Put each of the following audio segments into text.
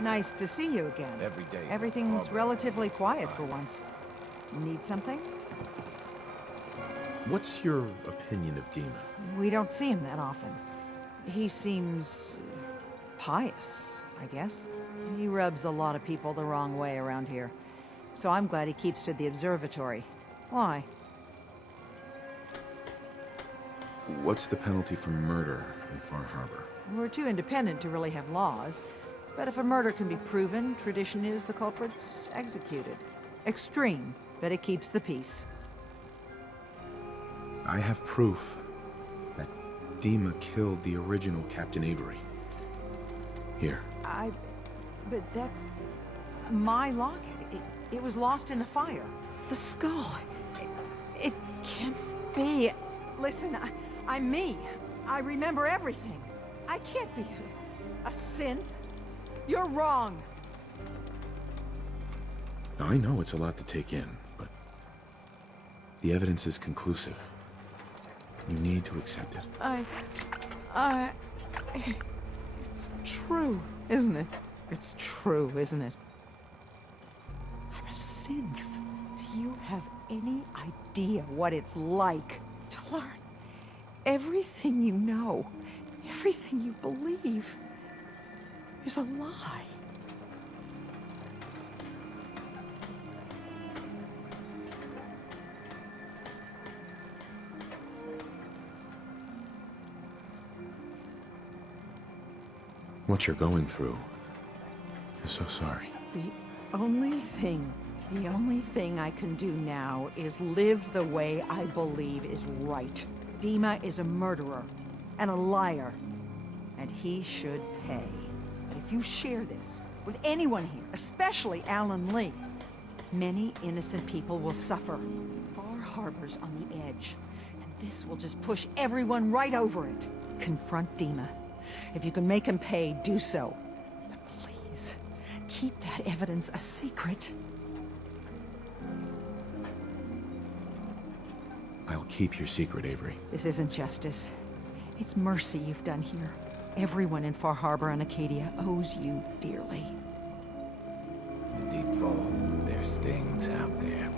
Nice to see you again. Every day. Everything's relatively quiet for once. Need something? What's your opinion of Dima? We don't see him that often. He seems pious, I guess. He rubs a lot of people the wrong way around here. So I'm glad he keeps to the observatory. Why? What's the penalty for murder in Far Harbor? We're too independent to really have laws. But if a murder can be proven, tradition is the culprit's executed. Extreme, but it keeps the peace. I have proof that Dima killed the original Captain Avery. Here. But that's... my locket. It was lost in a fire. The skull. It can't be. Listen, I'm me. I remember everything. I can't be a synth. You're wrong. I know it's a lot to take in, but the evidence is conclusive. You need to accept it. It's true, isn't it? It's true, isn't it? I'm a synth. Do you have any idea what it's like to learn everything you know, everything you believe is a lie? What you're going through. I'm so sorry. The only thing I can do now is live the way I believe is right. Dima is a murderer and a liar, and he should pay. But if you share this with anyone here, especially Alan Lee, many innocent people will suffer. Far Harbor's on the edge, and this will just push everyone right over it. Confront Dima. If you can make him pay, do so. But please, keep that evidence a secret. I'll keep your secret, Avery. This isn't justice. It's mercy you've done here. Everyone in Far Harbor and Acadia owes you dearly. Deep fall, there's things out there.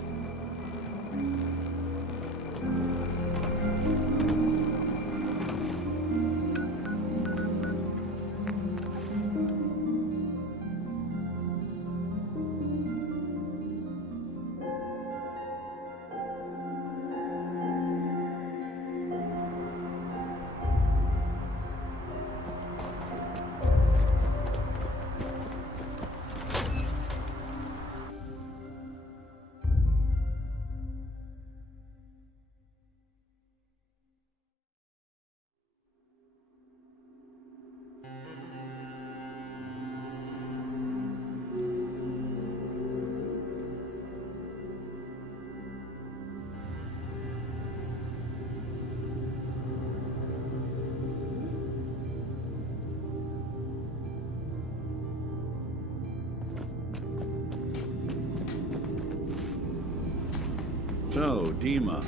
So, Dima,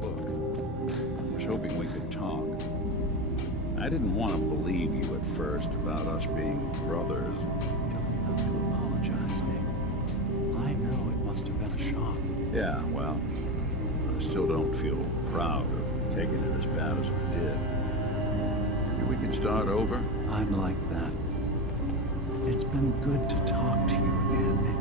look, I was hoping we could talk. I didn't want to believe you at first about us being brothers. You don't have to apologize, Nick. I know it must have been a shock. Yeah, well, I still don't feel proud of taking it as bad as I did. Maybe we can start over? I'm like that. It's been good to talk to you again, Nick.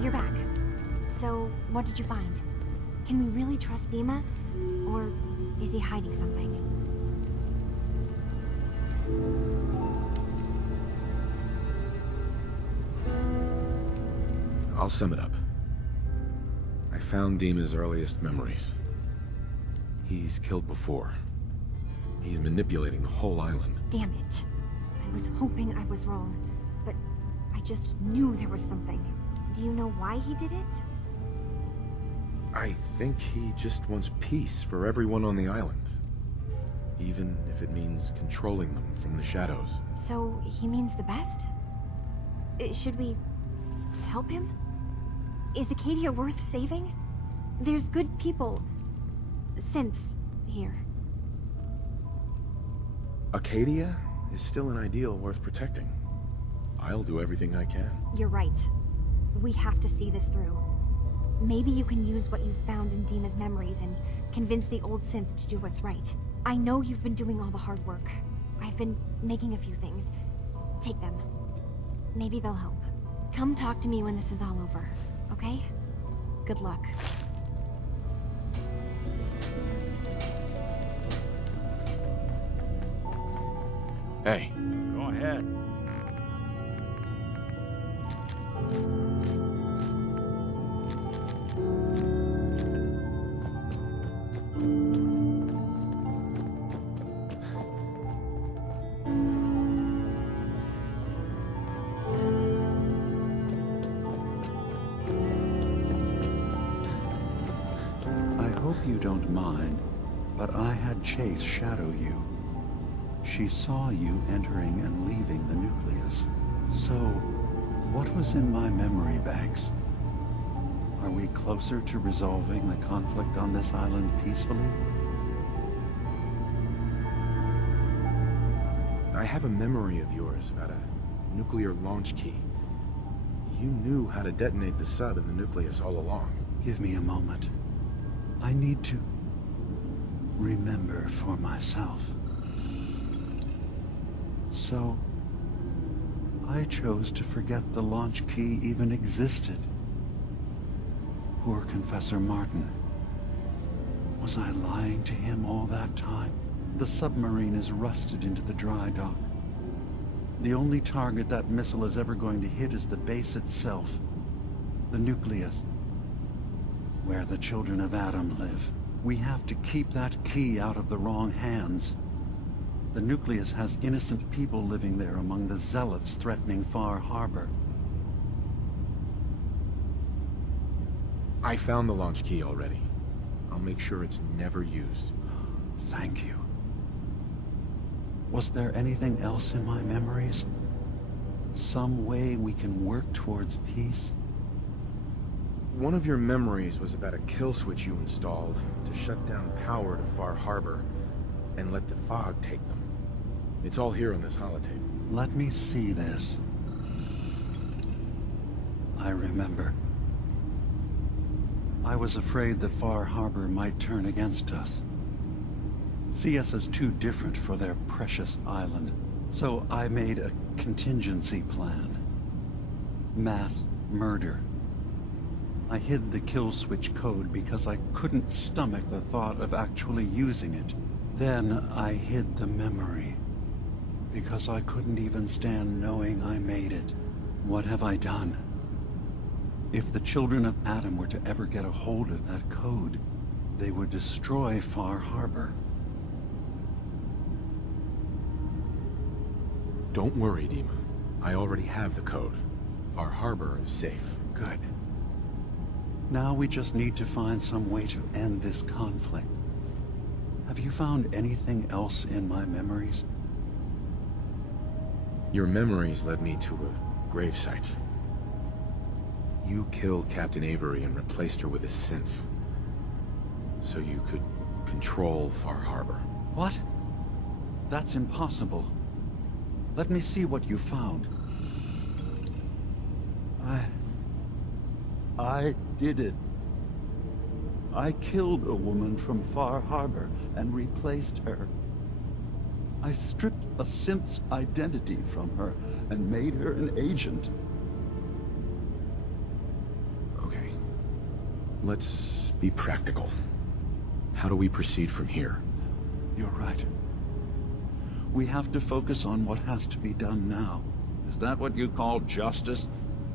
You're back. So, what did you find? Can we really trust Dima? Or is he hiding something? I'll sum it up. I found Dima's earliest memories. He's killed before. He's manipulating the whole island. Damn it. I was hoping I was wrong, but I just knew there was something. Do you know why he did it? I think he just wants peace for everyone on the island. even if it means controlling them from the shadows. So, he means the best? Should we help him? Is Acadia worth saving? There's good people, synths, here. Acadia is still an ideal worth protecting. I'll do everything I can. You're right. We have to see this through. Maybe you can use what you've found in Dima's memories and convince the old synth to do what's right. I know you've been doing all the hard work. I've been making a few things. Take them. Maybe they'll help. Come talk to me when this is all over, okay? Good luck. Hey, Go ahead. I hope you don't mind, but I had Chase shadow you. She saw you entering and leaving the nucleus. So, what was in my memory banks? Are we closer to resolving the conflict on this island peacefully? I have a memory of yours about a nuclear launch key. You knew how to detonate the sub in the nucleus all along. Give me a moment. I need to remember for myself. So, I chose to forget the launch key even existed. Poor Confessor Martin. Was I lying to him all that time? The submarine is rusted into the dry dock. The only target that missile is ever going to hit is the base itself. The nucleus. Where the children of Adam live. We have to keep that key out of the wrong hands. The nucleus has innocent people living there among the zealots threatening Far Harbor. I found the launch key already. I'll make sure it's never used. Thank you. Was there anything else in my memories? Some way we can work towards peace? One of your memories was about a kill switch you installed to shut down power to Far Harbor and let the fog take them. It's all here on this holotape. Let me see this. I remember. I was afraid that Far Harbor might turn against us. See us as too different for their precious island. So I made a contingency plan. Mass murder. I hid the kill switch code because I couldn't stomach the thought of actually using it. Then I hid the memory because I couldn't even stand knowing I made it. What have I done? If the children of Adam were to ever get a hold of that code, they would destroy Far Harbor. Don't worry, Dima. I already have the code. Far Harbor is safe. Good. Now we just need to find some way to end this conflict. Have you found anything else in my memories? Your memories led me to a gravesite. You killed Captain Avery and replaced her with a synth, so you could control Far Harbor. What? That's impossible. Let me see what you found. I did it. I killed a woman from Far Harbor and replaced her. I stripped a synth's identity from her and made her an agent. Okay. Let's be practical. How do we proceed from here? You're right. We have to focus on what has to be done now. Is that what you call justice?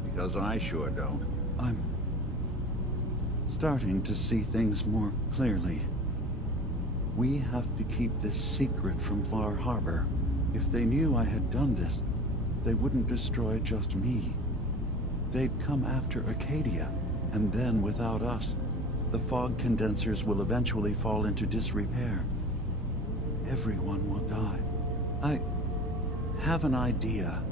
Because I sure don't. I'm starting to see things more clearly. We have to keep this secret from Far Harbor. If they knew I had done this, they wouldn't destroy just me. They'd come after Acadia, and then without us, the fog condensers will eventually fall into disrepair. everyone will die. I have an idea.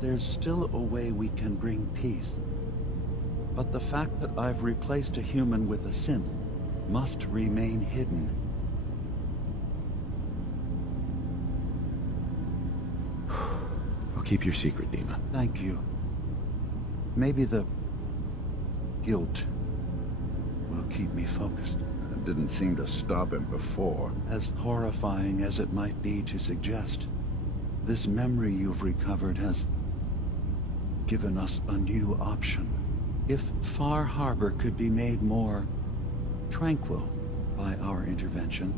There's still a way we can bring peace. But the fact that I've replaced a human with a synth must remain hidden. I'll keep your secret, Dima. Thank you. Maybe the guilt will keep me focused. That didn't seem to stop him before. As horrifying as it might be to suggest, this memory you've recovered has given us a new option. If Far Harbor could be made more tranquil by our intervention,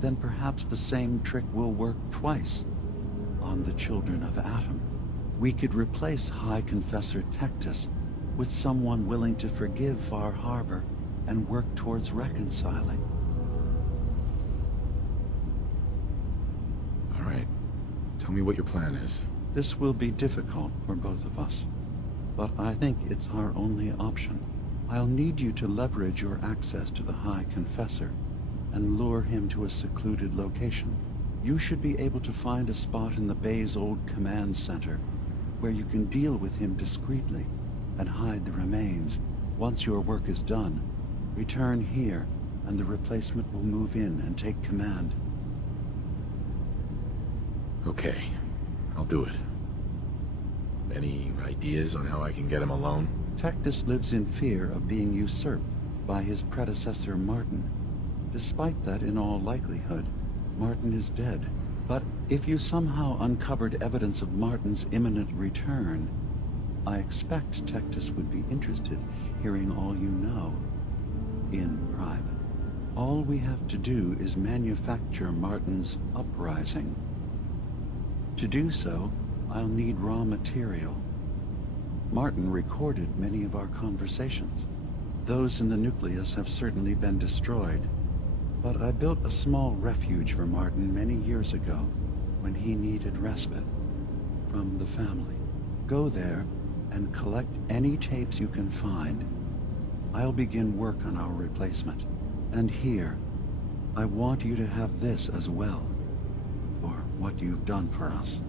then perhaps the same trick will work twice on the children of Atom. We could replace High Confessor Tectus with someone willing to forgive Far Harbor and work towards reconciling. All right. Tell me what your plan is. This will be difficult for both of us, but I think it's our only option. I'll need you to leverage your access to the High Confessor and lure him to a secluded location. You should be able to find a spot in the Bay's old command center where you can deal with him discreetly and hide the remains. Once your work is done, return here and the replacement will move in and take command. Okay. I'll do it. Any ideas on how I can get him alone? Tectus lives in fear of being usurped by his predecessor Martin. Despite that, in all likelihood, Martin is dead. But if you somehow uncovered evidence of Martin's imminent return, I expect Tectus would be interested hearing all you know in private. All we have to do is manufacture Martin's uprising. To do so, I'll need raw material. Martin recorded many of our conversations. Those in the nucleus have certainly been destroyed, but I built a small refuge for Martin many years ago when he needed respite from the family. Go there and collect any tapes you can find. I'll begin work on our replacement. And here, I want you to have this as well, for what you've done for us.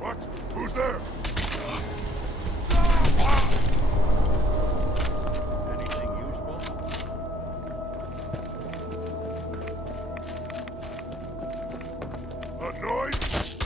What? Who's there? Anything useful? A noise?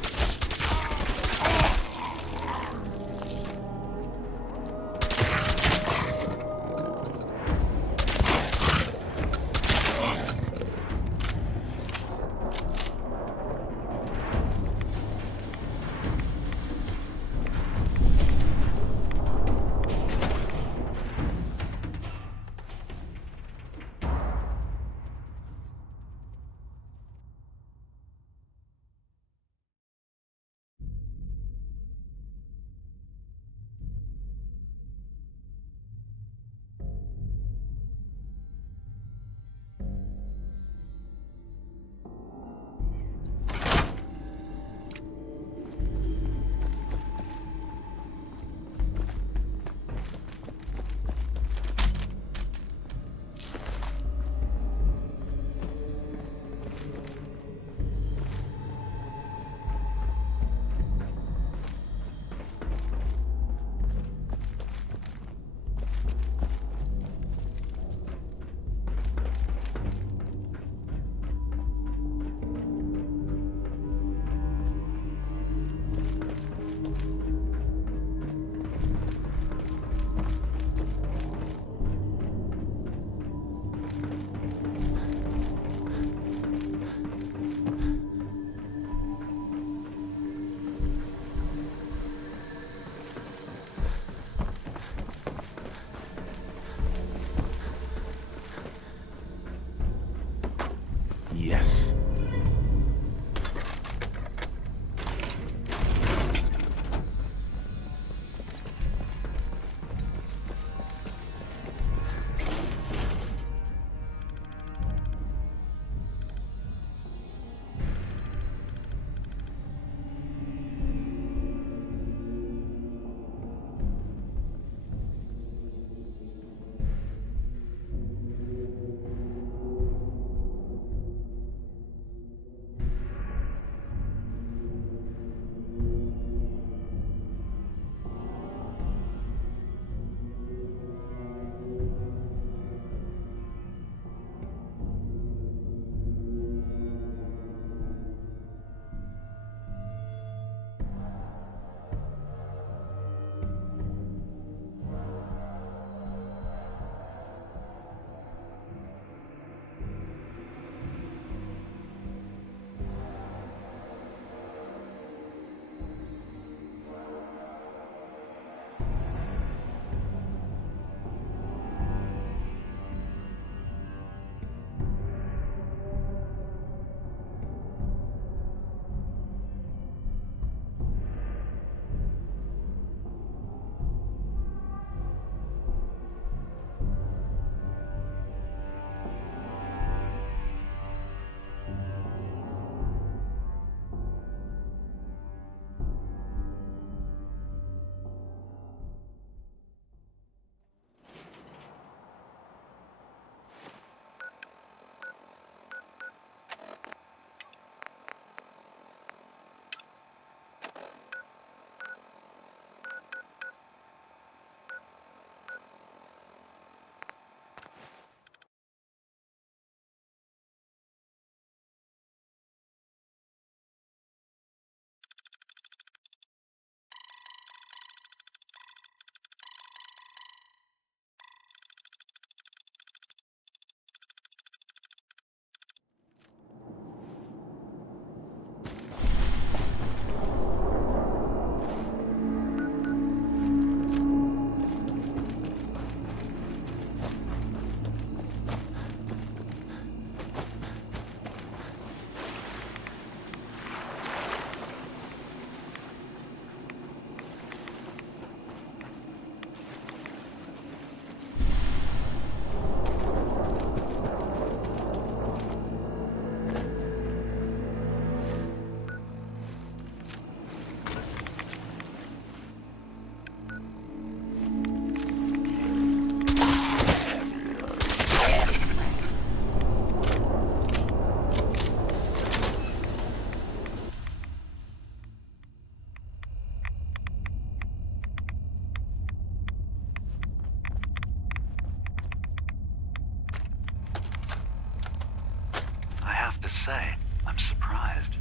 say, I'm surprised.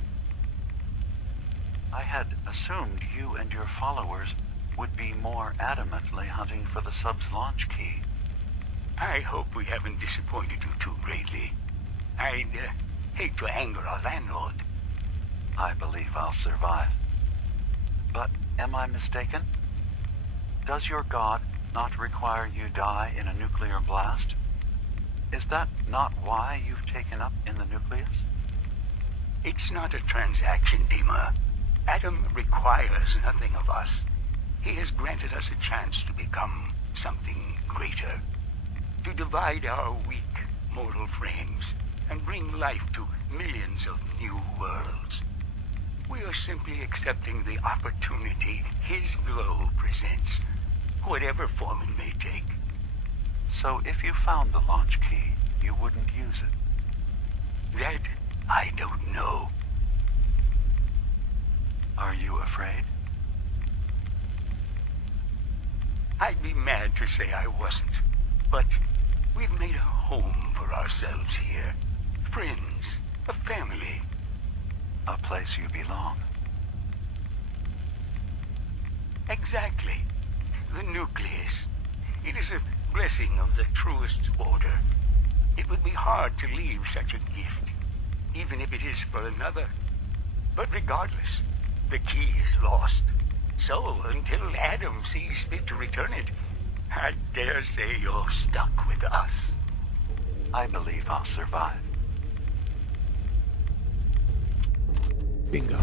I had assumed you and your followers would be more adamantly hunting for the sub's launch key. I hope we haven't disappointed you too greatly. I'd hate to anger our landlord. I believe I'll survive. But am I mistaken? Does your god not require you die in a nuclear blast? Is that not why you've taken up in the nucleus? It's not a transaction, Dima. Adam requires nothing of us. He has granted us a chance to become something greater. To divide our weak mortal frames and bring life to millions of new worlds. We are simply accepting the opportunity his glow presents, whatever form it may take. So if you found the launch key, you wouldn't use it? That I don't know. Are you afraid? I'd be mad to say I wasn't, but we've made a home for ourselves here. Friends, a family. A place you belong. Exactly. The nucleus. It is a blessing of the truest order. It would be hard to leave such a gift, even if it is for another. But regardless, the key is lost. So, until Adam sees fit to return it, I dare say you're stuck with us. I believe I'll survive. Bingo.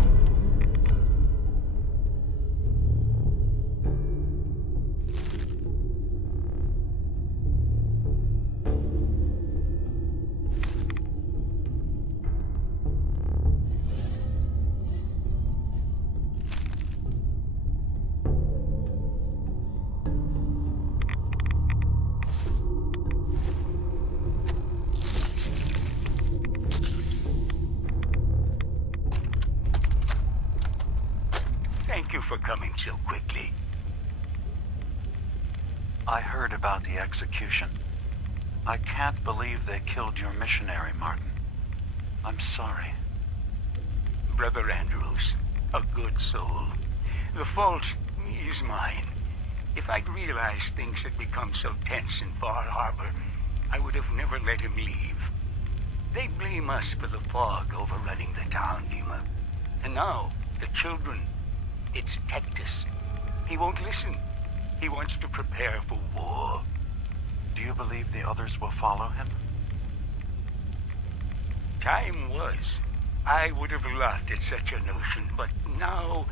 Thank you for coming so quickly. I heard about the execution. I can't believe they killed your missionary, Martin. I'm sorry. Brother Andrews, a good soul. The fault is mine. If I'd realized things had become so tense in Far Harbor, I would have never let him leave. They blame us for the fog overrunning the town, Dima. And now, the children. It's Tectus. He won't listen. He wants to prepare for war. Do you believe the others will follow him? Time was. I would have laughed at such a notion, but now...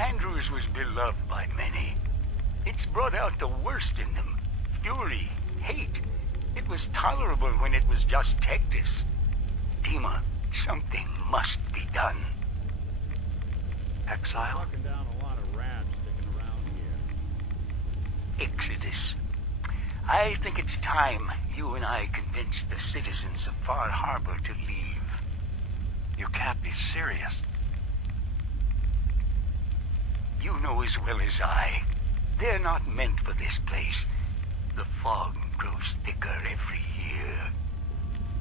Andrews was beloved by many. It's brought out the worst in them. Fury, hate. It was tolerable when it was just Tectus. Dima, something must be done. Exile? Sucking down a lot of rats sticking around here. Exodus. I think it's time you and I convinced the citizens of Far Harbor to leave. You can't be serious. You know as well as I, they're not meant for this place. The fog grows thicker every year.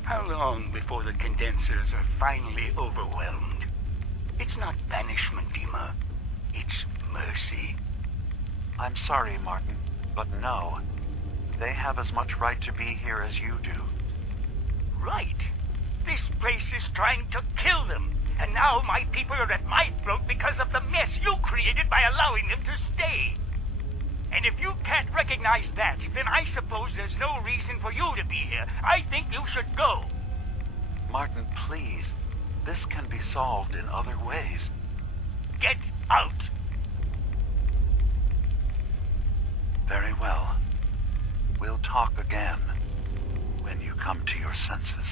How long before the condensers are finally overwhelmed? It's not banishment, Dima. It's mercy. I'm sorry, Martin, but no. They have as much right to be here as you do. Right. This place is trying to kill them. And now my people are at my throat because of the mess you created by allowing them to stay. And if you can't recognize that, then I suppose there's no reason for you to be here. I think you should go. Martin, please. This can be solved in other ways. Get out. Very well. We'll talk again when you come to your senses.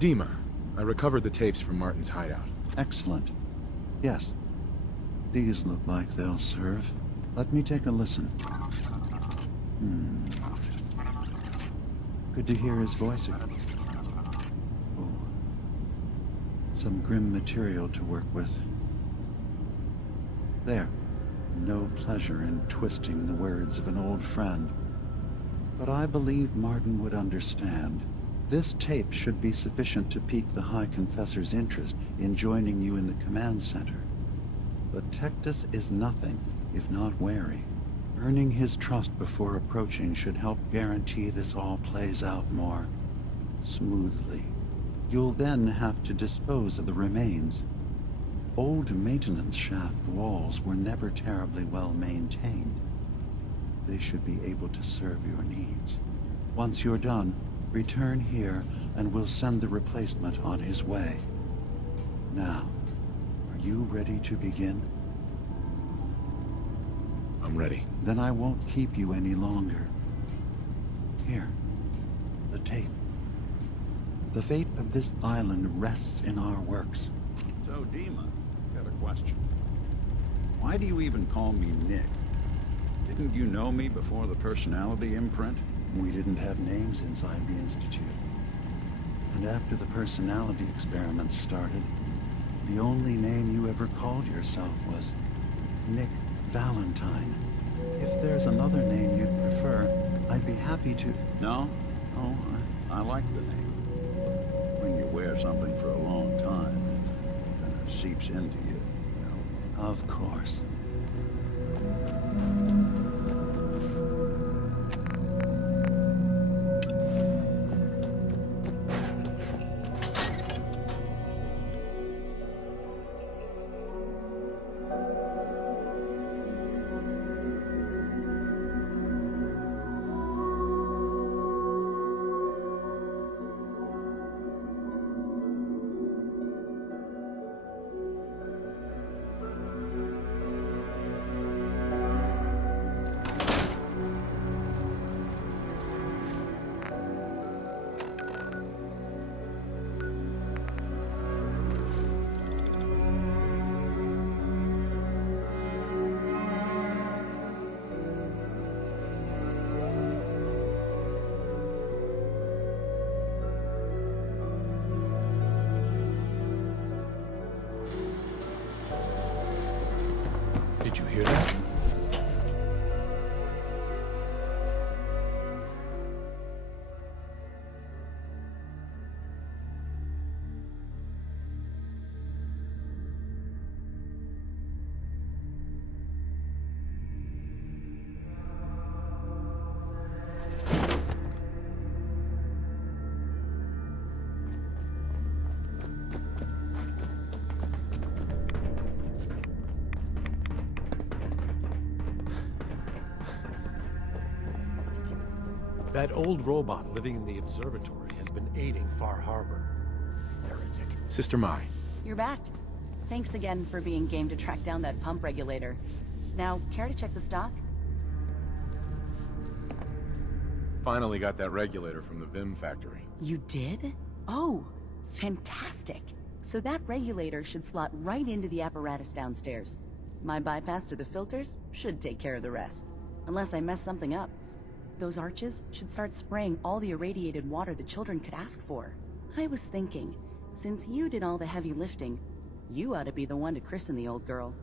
Dima, I recovered the tapes from Martin's hideout. Excellent. Yes. These look like they'll serve. Let me take a listen. Good to hear his voice again. Oh. Some grim material to work with. There. No pleasure in twisting the words of an old friend. But I believe Martin would understand. This tape should be sufficient to pique the High Confessor's interest in joining you in the command center. But Tectus is nothing if not wary. Earning his trust before approaching should help guarantee this all plays out more smoothly. You'll then have to dispose of the remains. Old maintenance shaft walls were never terribly well maintained. They should be able to serve your needs. Once you're done, return here and we'll send the replacement on his way. Now, are you ready to begin? I'm ready. Then I won't keep you any longer. Here, the tape. The fate of this island rests in our works. So, Dima, got a question. Why do you even call me Nick? Didn't you know me before the personality imprint? We didn't have names inside the Institute. And after the personality experiments started, the only name you ever called yourself was Nick Valentine. If there's another name you'd prefer, I'd be happy to... No? Oh, I like the name. When you wear something for a long time, it kind of seeps into you, you know? Of course. Did you hear that? That old robot living in the observatory has been aiding Far Harbor. Heretic. Sister Mai, You're back. Thanks again for being game to track down that pump regulator. Now, care to check the stock? finally got that regulator from the Vim factory. You did? Oh, fantastic. So that regulator should slot right into the apparatus downstairs. My bypass to the filters should take care of the rest. Unless I mess something up. Those arches should start spraying all the irradiated water the children could ask for. I was thinking, since you did all the heavy lifting, you ought to be the one to christen the old girl.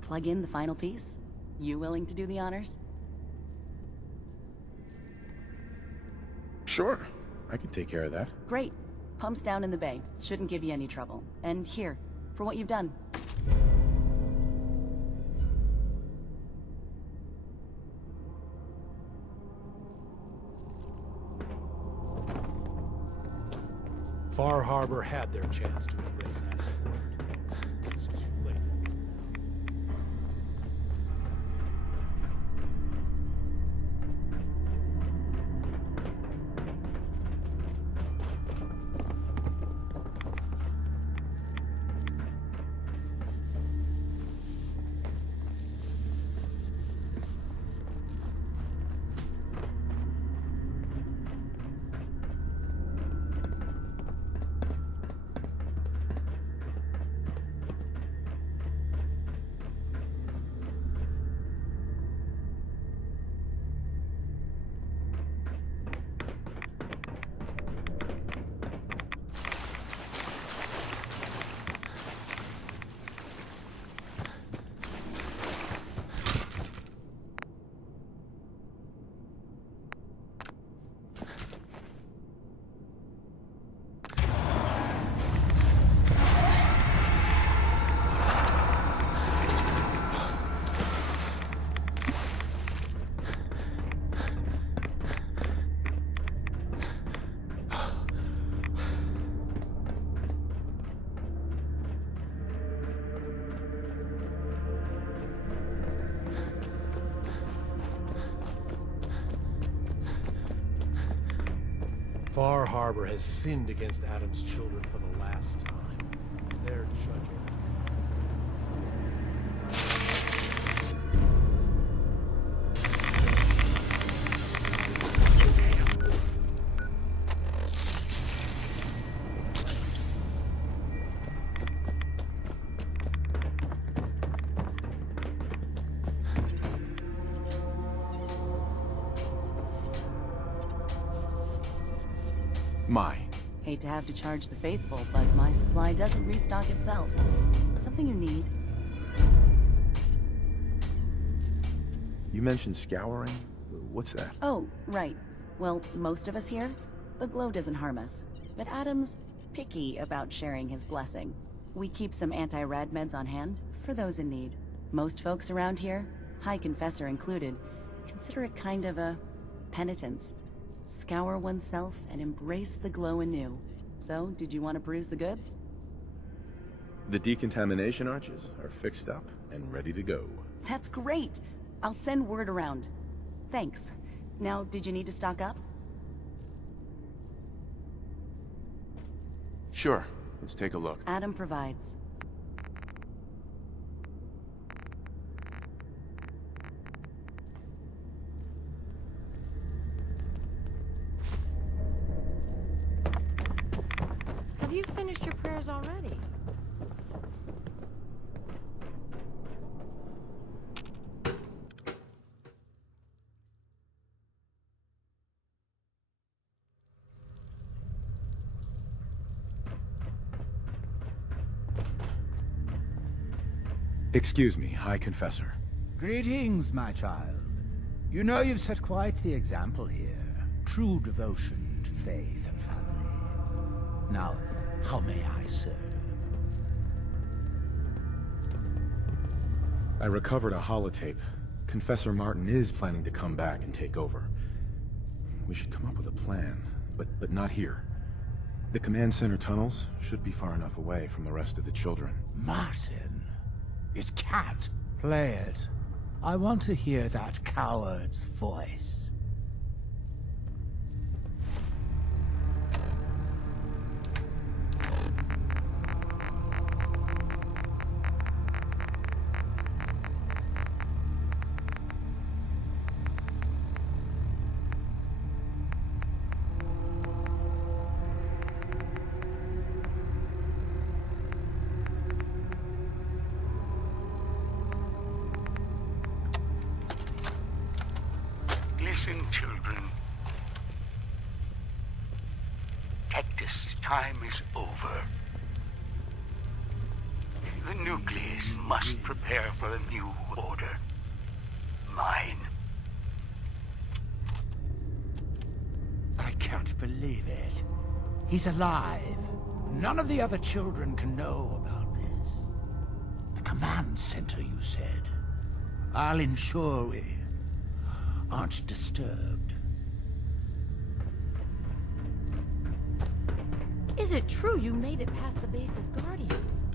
Plug in the final piece? You willing to do the honors? Sure, I can take care of that. Great. Pump's down in the bay. Shouldn't give you any trouble. And here, for what you've done. Far Harbor had their chance to erase Adam's word. It's too late for them now. Far Harbor has sinned against Adam's children for the last time. Their judgment. My. Hate to have to charge the faithful, but my supply doesn't restock itself. Something you need? You mentioned scouring? What's that? Oh, right. Well, most of us here, the glow doesn't harm us. But Adam's picky about sharing his blessing. We keep some anti-rad meds on hand for those in need. Most folks around here, High Confessor included, consider it kind of a penitence. Scour oneself and embrace the glow anew. So, did you want to peruse the goods? The decontamination arches are fixed up and ready to go. That's great! I'll send word around. Thanks. Now, did you need to stock up? Sure. Let's take a look. Adam provides. Have you finished your prayers already? Excuse me, High Confessor. Greetings, my child. You know you've set quite the example here. True devotion to faith and family. Now, how may I serve? I recovered a holotape. Confessor Martin is planning to come back and take over. We should come up with a plan, but not here. The command center tunnels should be far enough away from the rest of the children. Martin? It can't. Play it. I want to hear that coward's voice. Listen, children. Tectus' time is over. The nucleus must prepare for a new order. Mine. I can't believe it. He's alive. None of the other children can know about this. The command center, you said. I'll ensure we aren't disturbed. Is it true you made it past the base's guardians?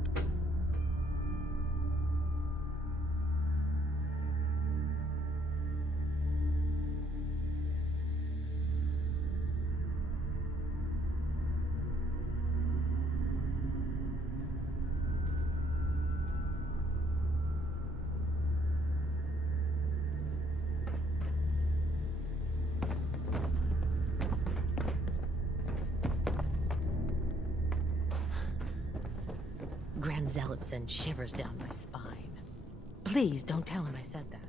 Grand Zealot sends shivers down my spine. Please don't tell him I said that.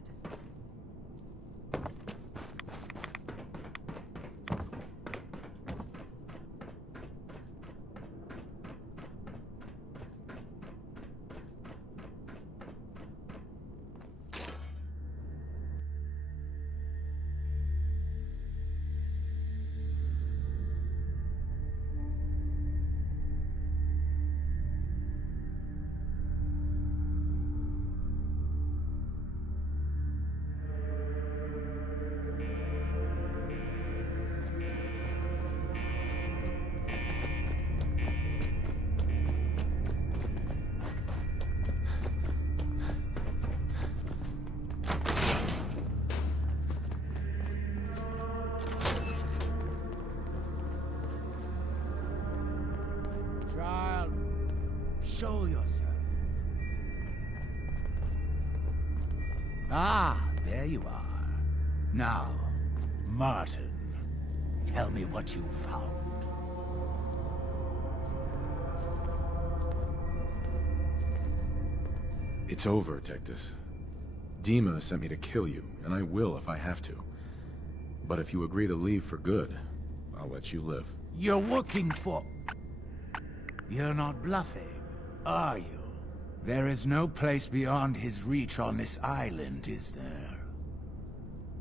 Show yourself. Ah, there you are. Now, Martin, tell me what you found. It's over, Tectus. Dima sent me to kill you, and I will if I have to. But if you agree to leave for good, I'll let you live. You're working for... You're not bluffing, are you? There is no place beyond his reach on this island, is there?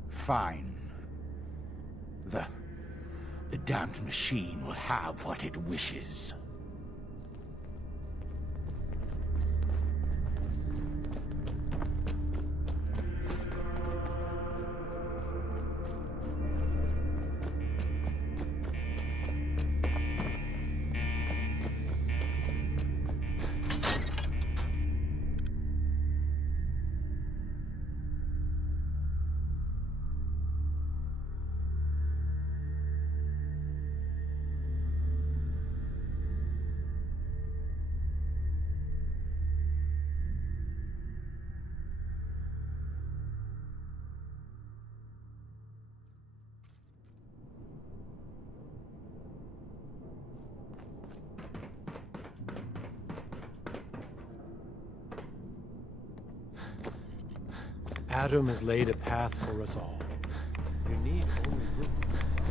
Fine. The damned machine will have what it wishes. Adam has laid a path for us all. You need only look for some.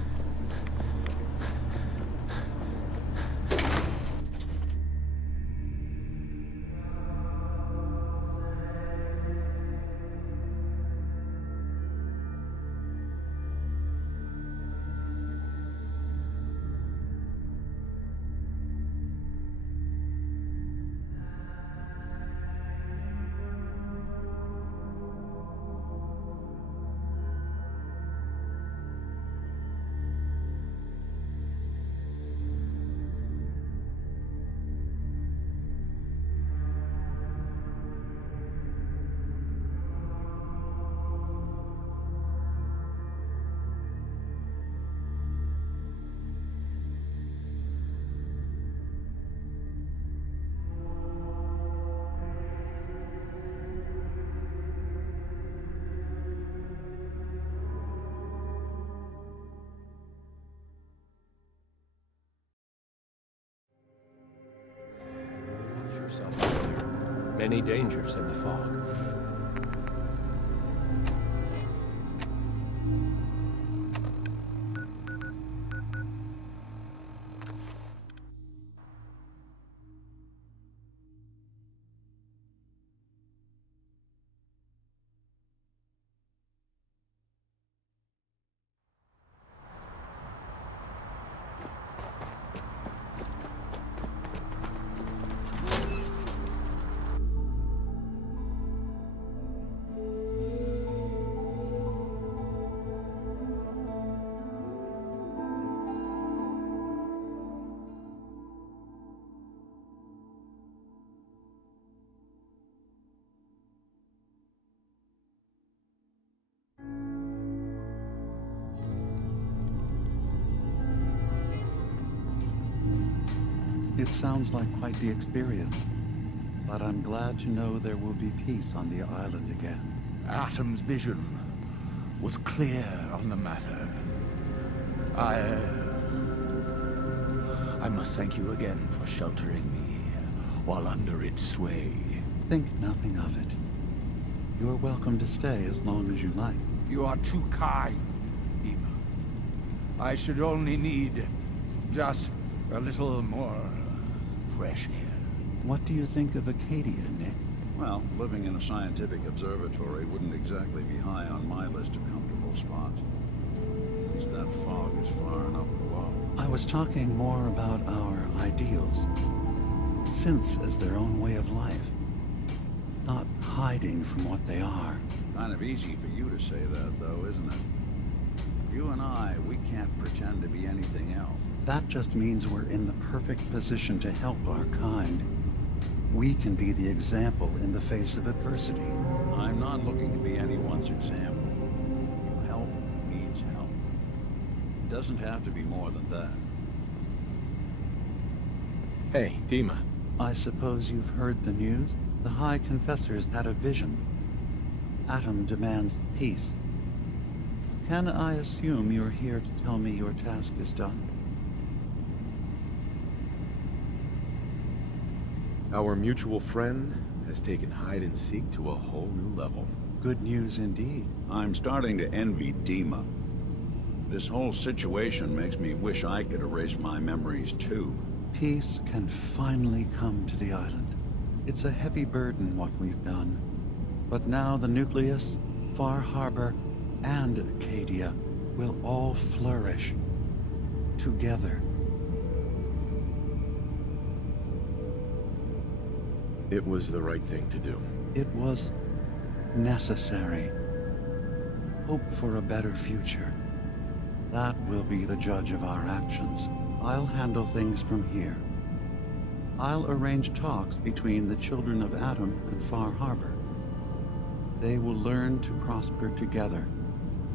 Yourself out there. Many dangers in the fog. It sounds like quite the experience, but I'm glad to know there will be peace on the island again. Atom's vision was clear on the matter. I must thank you again for sheltering me while under its sway. Think nothing of it. You're welcome to stay as long as you like. You are too kind, Dima. I should only need just a little more fresh air. What do you think of Acadia, Nick? Well, living in a scientific observatory wouldn't exactly be high on my list of comfortable spots. At least that fog is far enough below. I was talking more about our ideals. Synths as their own way of life. Not hiding from what they are. Kind of easy for you to say that, though, isn't it? You and I, we can't pretend to be anything else. That just means we're in the perfect position to help our kind. We can be the example in the face of adversity. I'm not looking to be anyone's example. Help needs help. It doesn't have to be more than that. Hey, Dima. I suppose you've heard the news? The High Confessor's had a vision. Atom demands peace. Can I assume you're here to tell me your task is done? Our mutual friend has taken hide-and-seek to a whole new level. Good news indeed. I'm starting to envy Dima. This whole situation makes me wish I could erase my memories too. Peace can finally come to the island. It's a heavy burden what we've done. But now the Nucleus, Far Harbor, and Acadia will all flourish together. It was the right thing to do. It was necessary. Hope for a better future. That will be the judge of our actions. I'll handle things from here. I'll arrange talks between the children of Atom and Far Harbor. They will learn to prosper together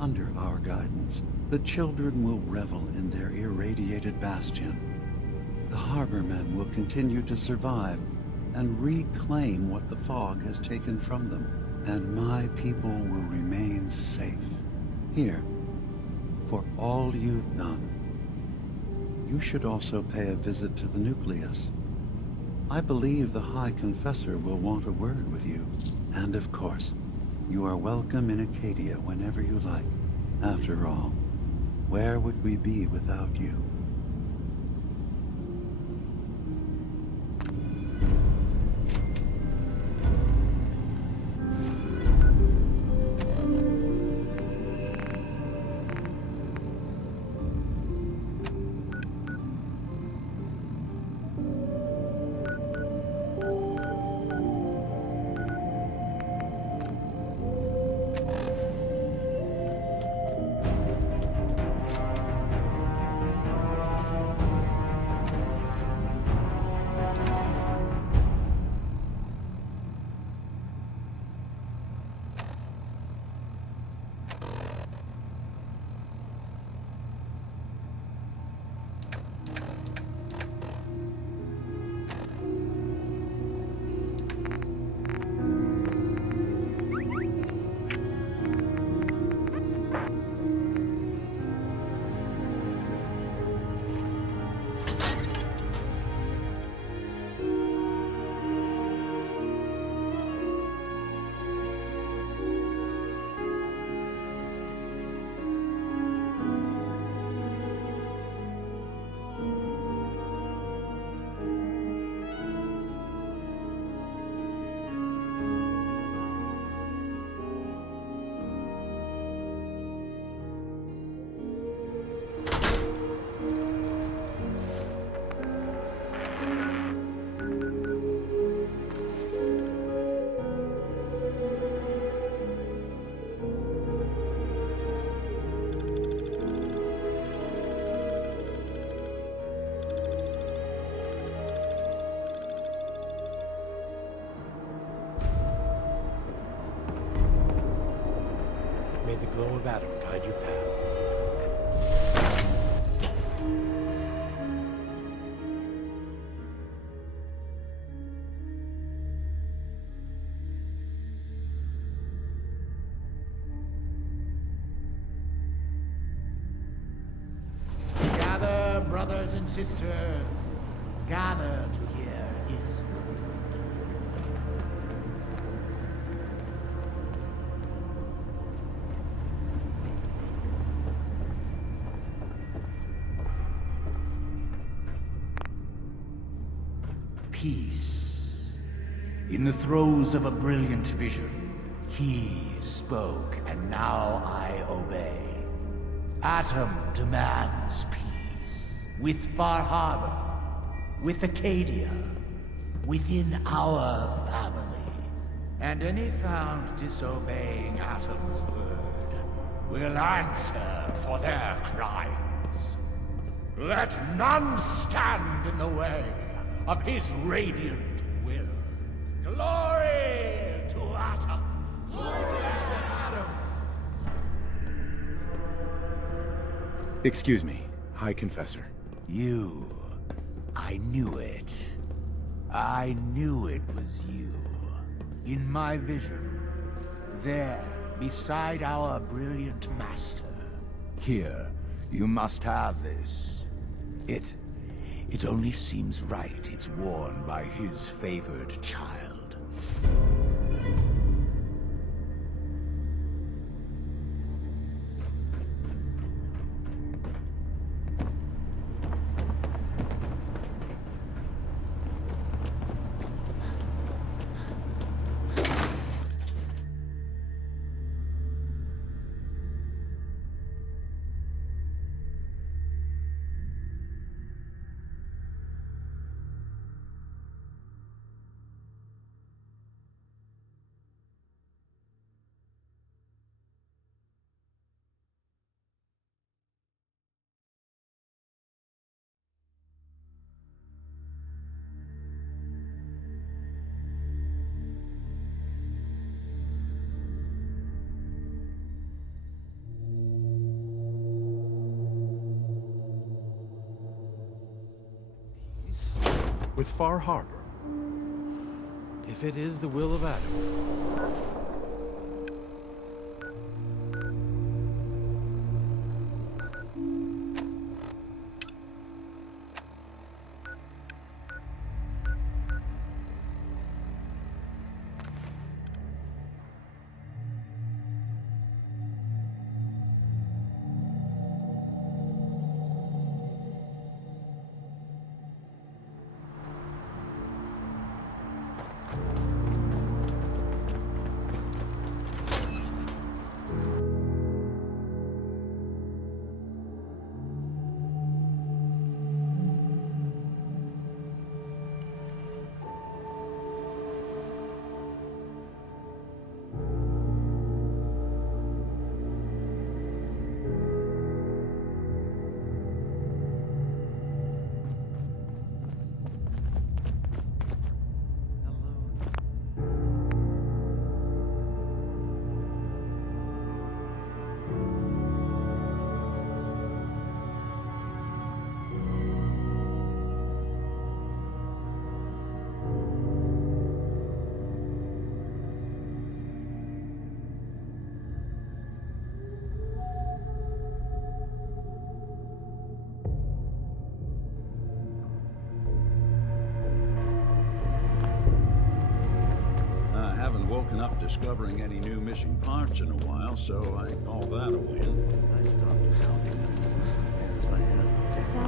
under our guidance. The children will revel in their irradiated bastion. The Harbormen will continue to survive and reclaim what the fog has taken from them. And my people will remain safe. Here, for all you've done. You should also pay a visit to the Nucleus. I believe the High Confessor will want a word with you. And of course, you are welcome in Acadia whenever you like. After all, where would we be without you? May the glow of Atom guide your path. Gather, brothers and sisters. Gather to hear his word. Peace. In the throes of a brilliant vision, he spoke, and now I obey. Atom demands peace. With Far Harbor, with Acadia, within our family. And any found disobeying Atom's word will answer for their crimes. Let none stand in the way of his radiant will. Glory to Atom! Glory to Atom! Excuse me, High Confessor. You. I knew it. I knew it was you. In my vision. There, beside our brilliant master. Here, you must have this. It only seems right it's worn by his favored child. With Far Harbor. If it is the will of Adam. Woken up discovering any new missing parts in a while, so I call that a win. I stopped counting repairs I had. So,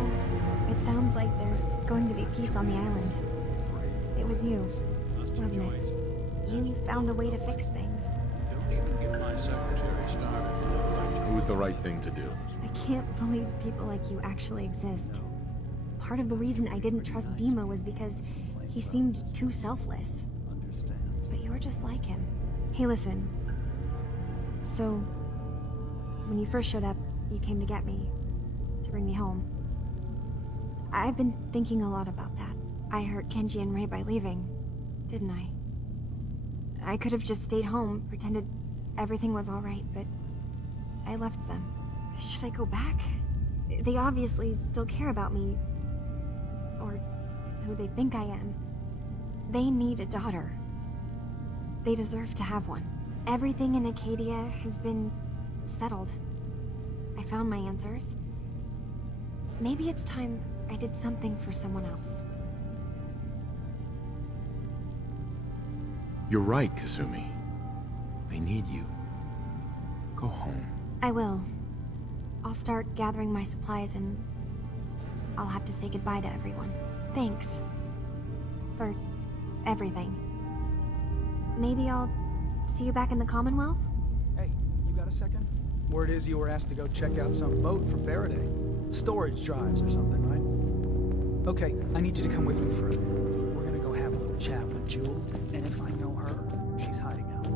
it sounds like there's going to be peace on the island. It was you, wasn't it? You found a way to fix things. Don't even get my secretary started. It was the right thing to do. I can't believe people like you actually exist. Part of the reason I didn't trust Dima was because he seemed too selfless. But you're just like him. Hey, listen. So, when you first showed up, you came to get me, to bring me home. I've been thinking a lot about that. I hurt Kenji and Rei by leaving, didn't I? I could have just stayed home, pretended everything was alright, but I left them. Should I go back? They obviously still care about me, or who they think I am. They need a daughter. They deserve to have one. Everything in Acadia has been settled. I found my answers. Maybe it's time I did something for someone else. You're right, Kasumi. They need you. Go home. I will. I'll start gathering my supplies and I'll have to say goodbye to everyone. Thanks. For everything. Maybe I'll see you back in the Commonwealth? Hey, you got a second? Word is you were asked to go check out some boat for Faraday. Storage drives or something, right? Okay, I need you to come with me for a minute. We're gonna go have a little chat with Jewel, and if I know her, she's hiding out.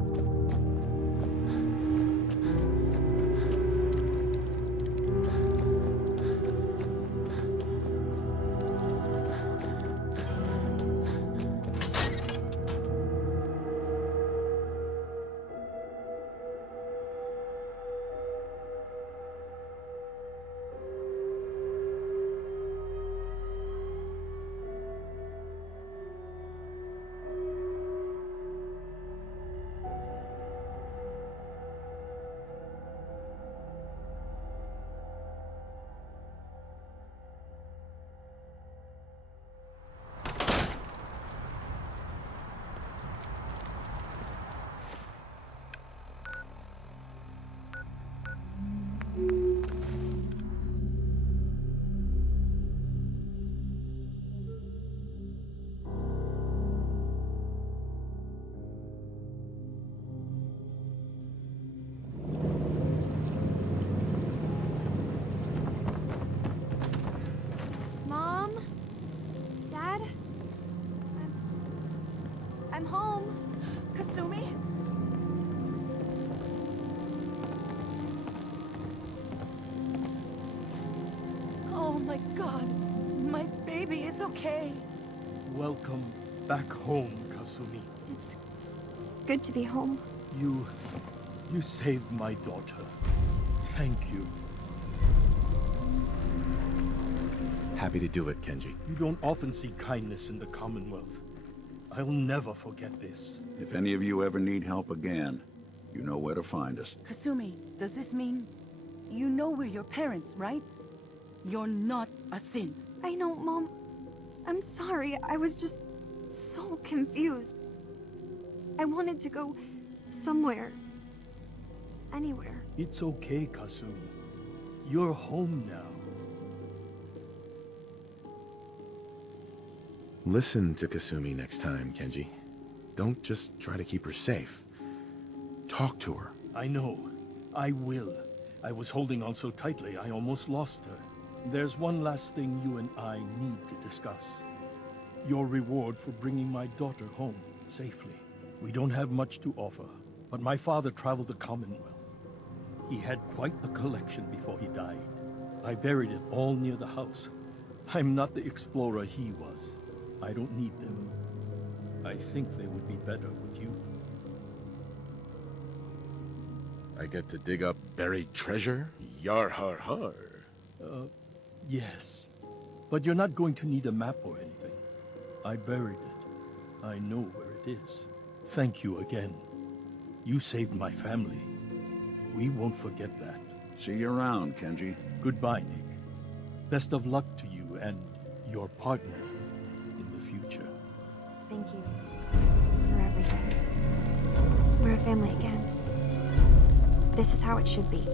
I'm home. Kasumi? Oh my god. My baby is okay. Welcome back home, Kasumi. It's good to be home. You saved my daughter. Thank you. Happy to do it, Kenji. You don't often see kindness in the Commonwealth. I'll never forget this. If any of you ever need help again, you know where to find us. Kasumi, does this mean you know we're your parents, right? You're not a synth. I know, Mom. I'm sorry. I was just so confused. I wanted to go somewhere. Anywhere. It's okay, Kasumi. You're home now. Listen to Kasumi next time, Kenji. Don't just try to keep her safe. Talk to her. I know. I will. I was holding on so tightly, I almost lost her. There's one last thing you and I need to discuss. Your reward for bringing my daughter home safely. We don't have much to offer, but my father traveled the Commonwealth. He had quite a collection before he died. I buried it all near the house. I'm not the explorer he was. I don't need them. I think they would be better with you. I get to dig up buried treasure? Yar har har. Yes. But you're not going to need a map or anything. I buried it. I know where it is. Thank you again. You saved my family. We won't forget that. See you around, Kenji. Goodbye, Nick. Best of luck to you and your partner in the future. Thank you for everything. We're a family again. This is how it should be.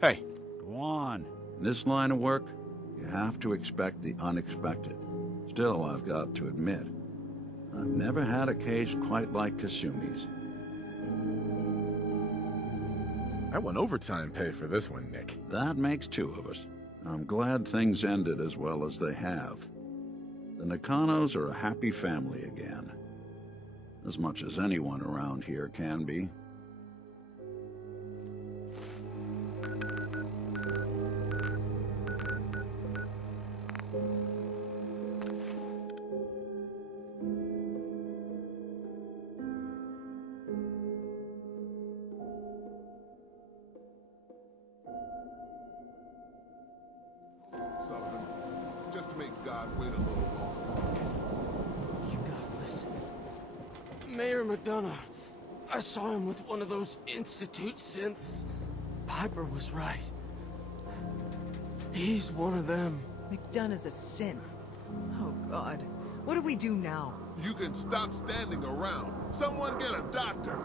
Hey. Go on. In this line of work, you have to expect the unexpected. Still, I've got to admit, I've never had a case quite like Kasumi's. I won overtime pay for this one, Nick. That makes two of us. I'm glad things ended as well as they have. The Nakanos are a happy family again. As much as anyone around here can be. Sullivan, just to make God wait a little longer. You got this. Mayor McDonough. I saw him with one of those Institute synths. Piper was right. He's one of them. McDonough's a synth. Oh, God. What do we do now? You can stop standing around. Someone get a doctor.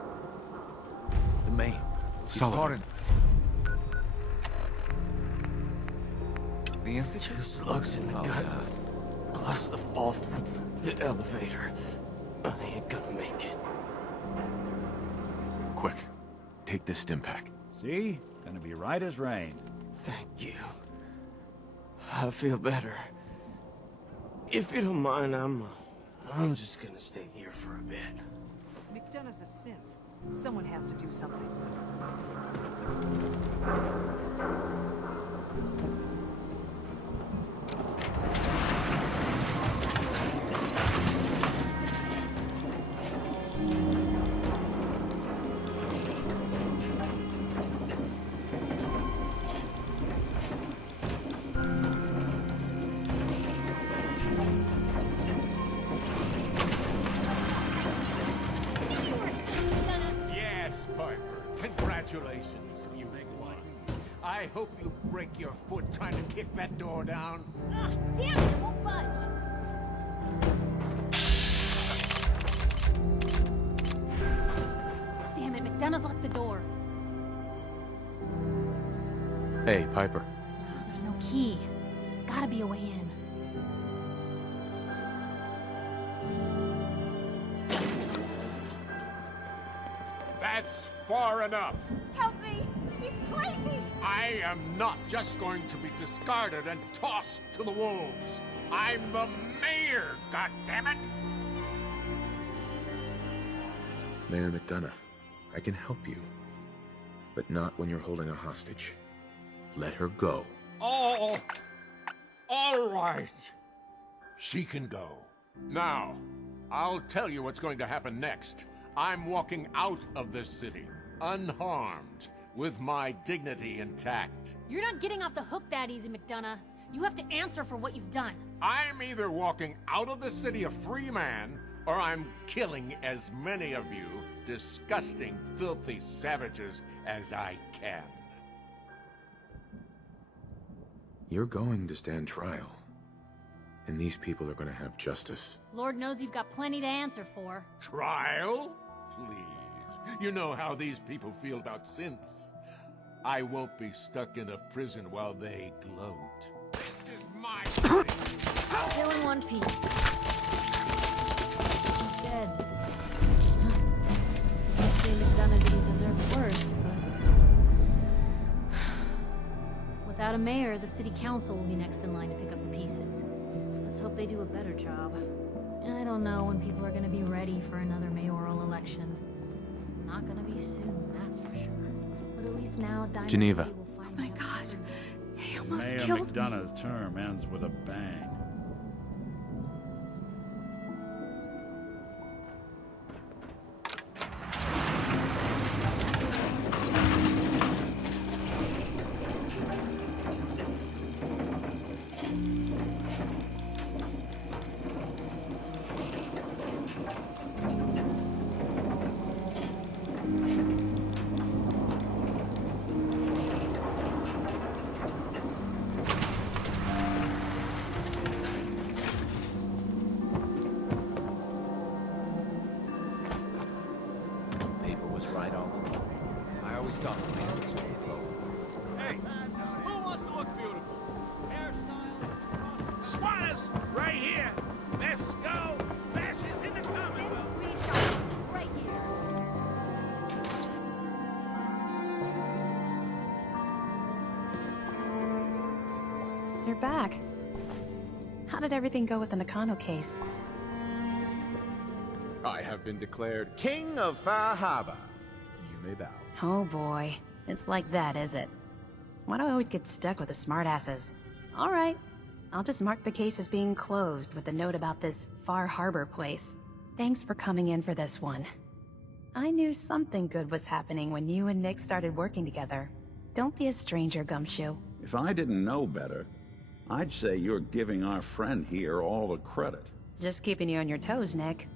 The mayor. Sullivan. The Institute? 2 slugs in the gut. God. Plus the fall from the elevator. I ain't gonna make it. Quick. Take this stim pack. See? Gonna be right as rain. Thank you. I feel better. If you don't mind, I'm just gonna stay here for a bit. McDonough's a synth. Someone has to do something. I hope you break your foot trying to kick that door down. Ah, damn it, it won't budge! Damn it, McDonough's locked the door. Hey, Piper. Oh, there's no key. Gotta be a way in. That's far enough. Help me! He's crazy! I am not just going to be discarded and tossed to the wolves. I'm the mayor, goddammit! Mayor McDonough, I can help you. But not when you're holding a hostage. Let her go. Oh, all right. She can go. Now, I'll tell you what's going to happen next. I'm walking out of this city, unharmed, with my dignity intact. You're not getting off the hook that easy, McDonough. You have to answer for what you've done. I'm either walking out of the city a free man, or I'm killing as many of you disgusting, filthy savages as I can. You're going to stand trial. And these people are going to have justice. Lord knows you've got plenty to answer for. Trial? Please. You know how these people feel about synths. I won't be stuck in a prison while they gloat. This is my city. Still in one piece. Dead. I'd say McDonough didn't deserve worse, but... Without a mayor, the city council will be next in line to pick up the pieces. Let's hope they do a better job. I don't know when people are gonna be ready for another mayoral election. Not gonna be soon, that's for sure. But at least now, Diamond Geneva. City will find Oh my God. He almost Mayor killed me. McDonough's term ends with a bang. Paper was right all along. I always thought the man was overloaded. Hey, who wants to look beautiful? Hairstyle? Swatters! Right here! Let's go! Fashions in the Commonwealth! Right here. You're back. How did everything go with the Nakano case? I have been declared King of Far Harbor. You may bow. Oh boy. It's like that, is it? Why do I always get stuck with the smartasses? Alright. I'll just mark the case as being closed with a note about this Far Harbor place. Thanks for coming in for this one. I knew something good was happening when you and Nick started working together. Don't be a stranger, Gumshoe. If I didn't know better, I'd say you're giving our friend here all the credit. Just keeping you on your toes, Nick.